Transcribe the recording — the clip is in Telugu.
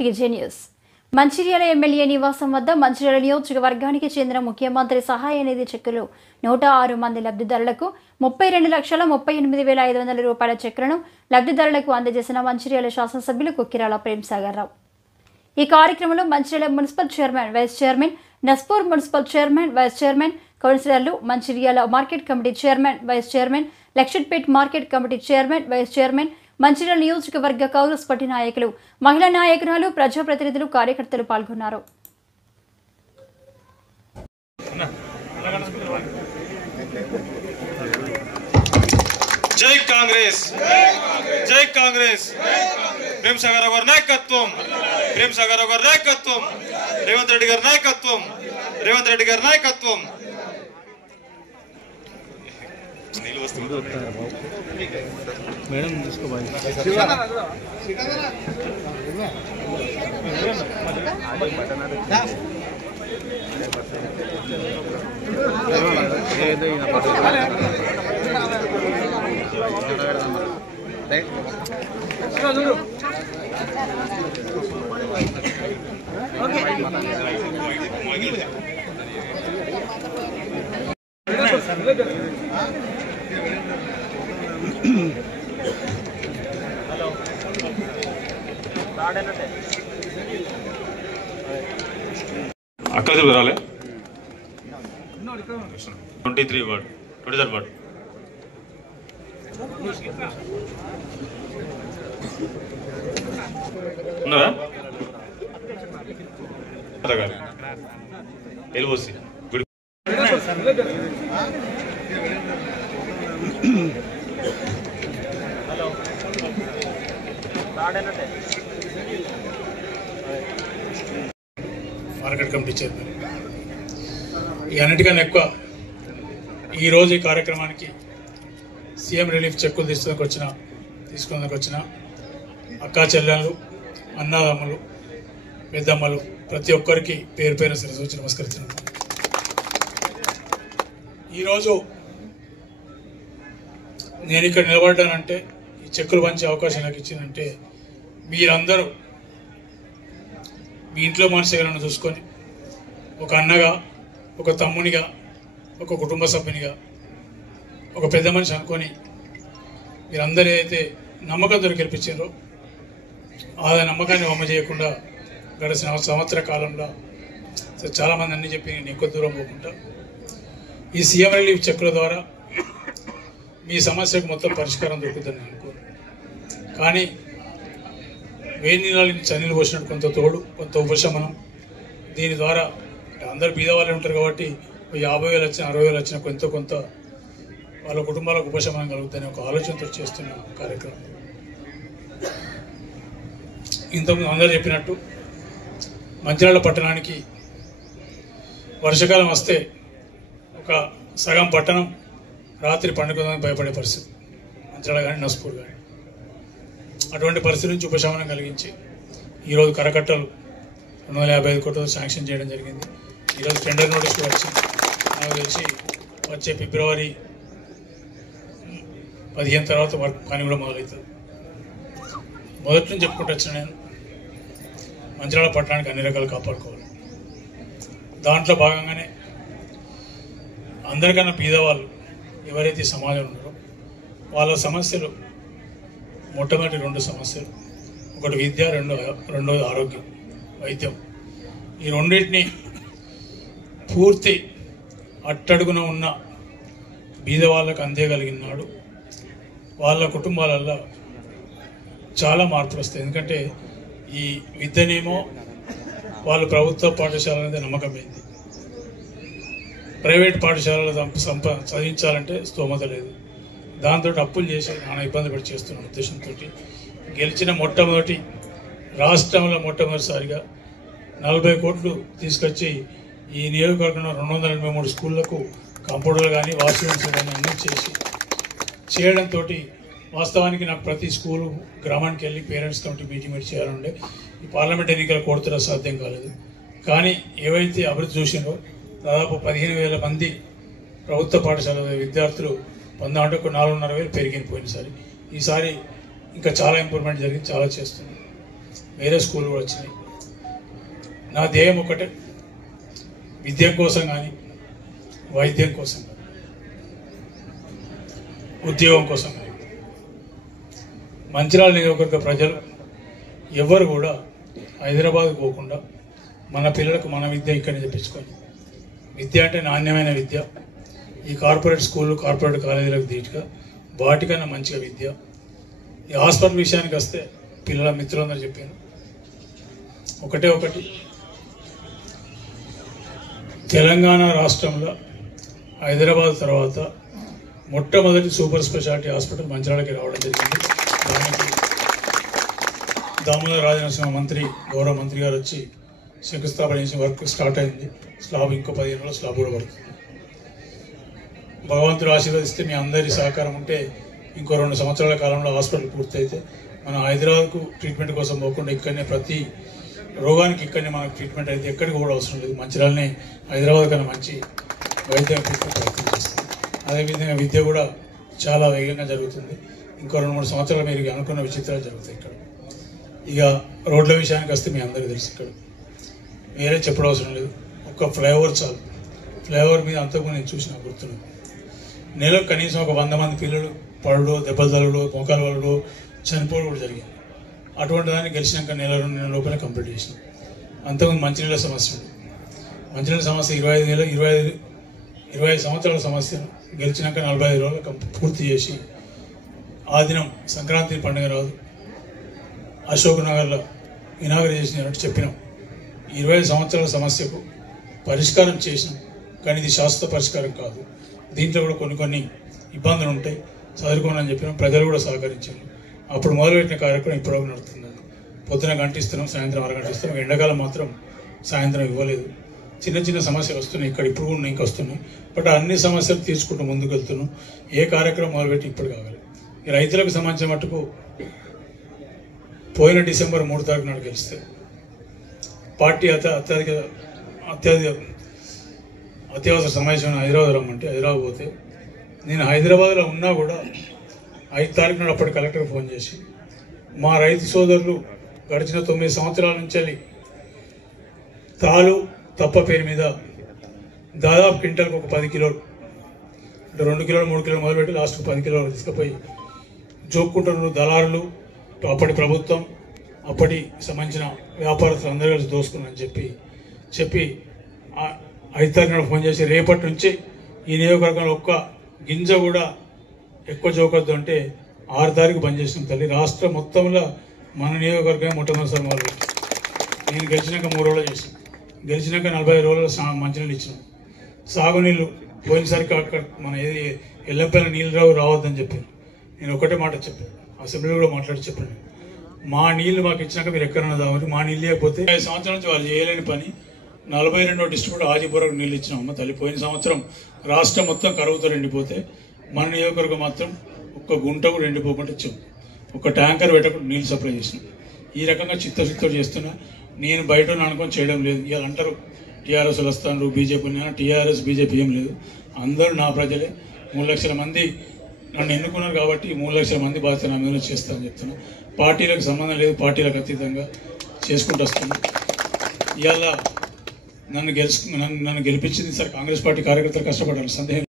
TJ news. మంచిర్యాల ఎమ్మెల్యే నివాసం వద్ద మంచిర్యాల నియోజకవర్గానికి చెందిన ముఖ్యమంత్రి సహాయ నిధి చెక్కులు 106 మంది లబ్ధిదారులకు 32,38,500 రూపాయల చెక్కులను లబ్ధిదారులకు అందజేసిన మంచిర్యాల శాసనసభ్యులు కుక్కిరాల ప్రేమ్సాగర్ రావు. ఈ కార్యక్రమంలో Mancherial municipal chairman, vice chairman, Naspur municipal chairman, vice chairman, కౌన్సిలర్లు, Mancherial market committee chairman, vice chairman, Laxettipet market committee chairman, vice chairman, Mancherial నియోజకవర్గ కాంగ్రెస్ పార్టీ నాయకులు, మహిళా నాయకురాలు, ప్రజాప్రతినిధులు, కార్యకర్తలు పాల్గొన్నారు. జై కాంగ్రెస్, జై కాంగ్రెస్. ప్రేమ్సాగర్ గారి నాయకత్వం, ప్రేమ్సాగర్ గారి నాయకత్వం, రేవంత్ రెడ్డి గారి నాయకత్వం, రేవంత్ రెడ్డి గారి నాయకత్వం. మేడం తీసుకోవాలి. అక్కడ రాలే 23 వార్డ్ 23 వార్డ్ ఉన్నారా? ఎల్ఓసి గుడి మార్కెట్ కమిటీ చైర్మన్. ఈ అన్నిటికన్నా ఎక్కువ ఈరోజు ఈ కార్యక్రమానికి సీఎం రిలీఫ్ చెక్కులు తీసుకునేందుకు వచ్చిన అక్కా చెల్లెళ్ళు, అన్నదమ్ములు, పెద్దమ్మలు ప్రతి ఒక్కరికి పేరు పేరు శిరస్సు నమస్కరిస్తున్నాను. ఈరోజు నేను ఇక్కడ నిలబడ్డానంటే, ఈ చెక్కులు పంచే అవకాశం నాకు ఇచ్చిందంటే, మీరందరూ మీ ఇంట్లో మనుషులను చూసుకొని ఒక అన్నగా, ఒక తమ్మునిగా, ఒక కుటుంబ సభ్యునిగా, ఒక పెద్ద మనిషి అనుకొని మీరందరూ ఏదైతే నమ్మకంతో గెలిపించారో ఆ నమ్మకాన్ని వమ్మ చేయకుండా గడిచిన సంవత్సర కాలంలో చాలామంది అన్నీ చెప్పి నేను ఎక్కువ దూరం పోకుండా ఈ సీఎం రిలీఫ్ చెక్కుల ద్వారా మీ సమస్యకు మొత్తం పరిష్కారం దొరుకుతుందని అనుకోను. కానీ వేడి నీళ్ళని చన్నీళ్ళు పోసినట్టు కొంత తోడు, కొంత ఉపశమనం. దీని ద్వారా అందరు బీదవాళ్ళే ఉంటారు కాబట్టి 50,000 వచ్చిన 60,000 వచ్చిన కొంత వాళ్ళ కుటుంబాలకు ఉపశమనం కలుగుతుందని ఒక ఆలోచనతో చేస్తున్న కార్యక్రమం. ఇంతకుముందు అందరూ చెప్పినట్టు మంచిర్యాల పట్టణానికి వర్షాకాలం వస్తే ఒక సగం పట్టణం రాత్రి పండుగకి భయపడే పరిస్థితి, మంచిర్యాల కానీ నస్పూర్ కానీ. అటువంటి పరిస్థితి నుంచి ఉపశమనం కలిగించి ఈరోజు కరకట్టలు 255 కోట్లతో శాంక్షన్ చేయడం జరిగింది. ఈరోజు టెండర్ నోటీసులు వచ్చి నాకు తెలిసి వచ్చే ఫిబ్రవరి 15 తర్వాత వర్క్ పని కూడా మొదలవుతుంది. మొదటి నుంచి చెప్పుకుంటూ వచ్చిన నేను మంచిర్యాల పట్టణానికి అన్ని రకాలు కాపాడుకోవాలి. దాంట్లో భాగంగానే అందరికన్నా పేదవాళ్ళు ఎవరైతే సమాజంలో ఉన్నారో వాళ్ళ సమస్యలు, మొట్టమొదటి 2 సమస్యలు, ఒకటి విద్య, రెండోది ఆరోగ్యం, వైద్యం. ఈ రెండింటిని పూర్తి అట్టడుగున ఉన్న బీద వాళ్ళకు అందేయగలిగినాడు వాళ్ళ కుటుంబాలలో చాలా మార్పులు వస్తాయి. ఎందుకంటే ఈ విద్యనేమో వాళ్ళు ప్రభుత్వ పాఠశాల అనేది నమ్మకమైంది, ప్రైవేట్ పాఠశాలలో చదివించాలంటే స్తోమత లేదు. దాంతో అప్పులు చేసి నానా ఇబ్బంది పడి చేస్తున్న ఉద్దేశంతో గెలిచిన రాష్ట్రంలో మొట్టమొదటిసారిగా 40 కోట్లు తీసుకొచ్చి ఈ నియోజకవర్గంలో 283 స్కూళ్లకు కంప్యూటర్లు కానీ, వాష్రూమ్స్ కానీ అన్నీ చేయడంతో వాస్తవానికి నాకు ప్రతి స్కూలు గ్రామానికి వెళ్ళి పేరెంట్స్ కమిటీ మీటింగ్ చేయాలంటే ఈ పార్లమెంట్ ఎన్నికల కోర్టులో సాధ్యం కాలేదు. కానీ ఏవైతే అభివృద్ధి చూసినో దాదాపు 15,000 మంది ప్రభుత్వ పాఠశాల విద్యార్థులు 4,500 పెరిగింది పోయినసారి. ఈసారి ఇంకా చాలా ఇంప్రూవ్మెంట్ జరిగింది, చాలా చేస్తుంది. వేరే స్కూల్ కూడా వచ్చినాయి. నా ధ్యేయం ఒకటే, విద్య కోసం కానీ వైద్యం కోసం కానీ ఉద్యోగం కోసం కానీ మంచిర్యాల నియోజకవర్గ ప్రజలు ఎవరు కూడా హైదరాబాద్ పోకుండా మన పిల్లలకు మన విద్య ఇక్కడనే చెప్పించుకొని, విద్య అంటే నాణ్యమైన విద్య, ఈ కార్పొరేట్ స్కూళ్ళు కార్పొరేట్ కాలేజీలకు ధీటుగా వాటికన్నా మంచిగా విద్య. ఈ హాస్పిటల్ విషయానికి వస్తే పిల్లల మిత్రులందరూ చెప్పాను ఒకటి, తెలంగాణ రాష్ట్రంలో హైదరాబాద్ తర్వాత మొట్టమొదటి సూపర్ స్పెషాలిటీ హాస్పిటల్ మంచిర్యాలకి రావడం జరిగింది. దానికి దామోదర రాజనరసింహ మంత్రి, గౌరవ మంత్రి గారు వచ్చి శంకుస్థాపన చేసి వర్క్ స్టార్ట్ అయింది. స్లాబ్ ఇంకో 15 రోజుల్లో స్లాబ్ కూడా పడుతుంది. భగవంతుడు ఆశీర్వదిస్తే మీ అందరి సహకారం ఉంటే ఇంకో 2 సంవత్సరాల కాలంలో హాస్పిటల్ పూర్తయితే మనం హైదరాబాద్కు ట్రీట్మెంట్ కోసం పోకుండా ఇక్కడనే ప్రతి రోగానికి ఇక్కడనే మనకు ట్రీట్మెంట్ అయితే ఎక్కడికి కూడా అవసరం లేదు. మంచిర్యాలనే హైదరాబాద్ కన్నా మంచి వైద్యం ప్రయత్నం చేస్తుంది. అదేవిధంగా విద్య కూడా చాలా వేగంగా జరుగుతుంది. ఇంకో 2-3 సంవత్సరాలు మీరు అనుకున్న విచిత్రాలు జరుగుతాయి ఇక్కడ. ఇక రోడ్ల విషయానికి వస్తే మీ అందరికీ తెలుసు, ఇక్కడ వేరే చెప్పడం అవసరం లేదు. ఒక్క ఫ్లైఓవర్ చాలు. ఫ్లైఓవర్ మీద అంతకుముందు నేను చూసిన గుర్తున్నాను. నెలకు కనీసం ఒక 100 మంది పిల్లలు పడడు, దెబ్బలు తగలడు, మోకాలు వలడు, చనిపోవడం కూడా జరిగింది. అటువంటి దాన్ని గెలిచినాక నెల 2 నెలల లోపలే కంప్లీట్ చేసినాం. అంతకుముందు మంచినీళ్ళ సమస్య ఉంది. మంచినీళ్ళ సమస్య 25 సంవత్సరాల సమస్యను గెలిచినాక 45 రోజులు పూర్తి చేసి ఆ దినం సంక్రాంతి పండుగ రాదు అశోక్ నగర్లో ఇనాగరేషన్ చేసినట్టు చెప్పినాం. 20 సంవత్సరాల సమస్యకు పరిష్కారం చేసినాం, కానీ ఇది శాశ్వత పరిష్కారం కాదు. దీంట్లో కూడా కొన్ని ఇబ్బందులు ఉంటాయి, చదువుకోనని చెప్పినాం. ప్రజలు కూడా సహకరించారు. అప్పుడు మొదలుపెట్టిన కార్యక్రమం ఇప్పుడు నడుస్తుంది. పొద్దున గంటిస్తున్నాం, సాయంత్రం 1 గంట ఇస్తున్నాం. ఎండాకాలం మాత్రం సాయంత్రం ఇవ్వలేదు. చిన్న సమస్యలు వస్తున్నాయి, ఇక్కడ ఇప్పుడు కూడా ఇంకా వస్తున్నాయి. బట్ అన్ని సమస్యలు తీర్చుకుంటూ ముందుకు వెళ్తున్నాం. ఏ కార్యక్రమం మొదలుపెట్టి ఇప్పుడు కావాలి. ఈ రైతులకు సంబంధించిన మట్టుకు పోయిన డిసెంబర్ 3 తారీఖు నాడు గెలిస్తే పార్టీ అత్యవసర సమావేశం హైదరాబాద్ రమ్మంటే హైదరాబాద్ పోతే నేను హైదరాబాద్లో ఉన్నా కూడా 5 తారీఖు నాడు అప్పటి కలెక్టర్ ఫోన్ చేసి మా రైతు సోదరులు గడిచిన 9 సంవత్సరాల నుంచి తాలు తప్ప పేరు మీద దాదాపు క్వింటల్కి ఒక 10 కిలోలు, అంటే 2 కిలోలు 3 కిలోలు మొదలుపెట్టి లాస్ట్కి 10 కిలోలు తీసుకుపోయి జోక్కుంటున్నారు దళారులు, అప్పటి ప్రభుత్వం, అప్పటి సంబంధించిన వ్యాపారస్తులు అందరూ కలిసి దోసుకున్నారని చెప్పి 5 తారీఖు నాడు ఫోన్ చేసి రేపటి నుంచి ఈ నియోజకవర్గంలో ఒక్క గింజ కూడా ఎక్కువ జోకొద్దు అంటే 6 తారీఖు బంద్ చేసిన తల్లి. రాష్ట్రం మొత్తంలో మన నియోజకవర్గం మొట్టమొదటిసారి మొదలుపెట్టి నేను గెలిచినాక 3 రోజులు చేసాను. గెలిచినాక 45 రోజులు మంచినీళ్ళు ఇచ్చినాం. సాగునీళ్ళు పోయినసరికి అక్కడ మన ఏది ఎల్లపల్లి నీళ్ళు రావద్దని చెప్పాను. నేను ఒకటే మాట చెప్పాను, అసెంబ్లీలో కూడా మాట్లాడి చెప్పాను, మా నీళ్లు మాకు ఇచ్చినాక మీరు ఎక్కడన్నా దావని. మా నీళ్ళు లేకపోతే 5 సంవత్సరాల నుంచి వాళ్ళు చేయలేని పని 42వ డిస్ట్రిక్ట్ ఆజిపురకు నీళ్ళు ఇచ్చినామమ్మ తల్లి. పోయిన సంవత్సరం రాష్ట్రం మొత్తం కరువుతో ఎండిపోతే మన నియోజకవర్గం మాత్రం ఒక్క గుంట కూడా ఎండిపోకుండా ఇచ్చాం. ఒక ట్యాంకర్ పెట్టకుండా నీళ్ళు సప్లై చేసినాం. ఈ రకంగా చిత్తశుద్ధితో చేస్తున్నా. నేను బయట అనుకొని చేయడం లేదు. ఇవాళ అంటారు టీఆర్ఎస్ వస్తాను, బీజేపీ. టీఆర్ఎస్ బీజేపీ ఏం లేదు, అందరూ నా ప్రజలే. 3 లక్షల మంది నన్ను ఎన్నుకున్నారు కాబట్టి 3 లక్షల మంది బాధ్యత నా మీద చేస్తానని చెప్తున్నా. పార్టీలకు సంబంధం లేదు, పార్టీలకు అతీతంగా చేసుకుంటూ వస్తున్నా. ఇవాళ నన్ను గెలిపించింది సార్ కాంగ్రెస్ పార్టీ కార్యకర్తలు కష్టపడాలి, సందేహం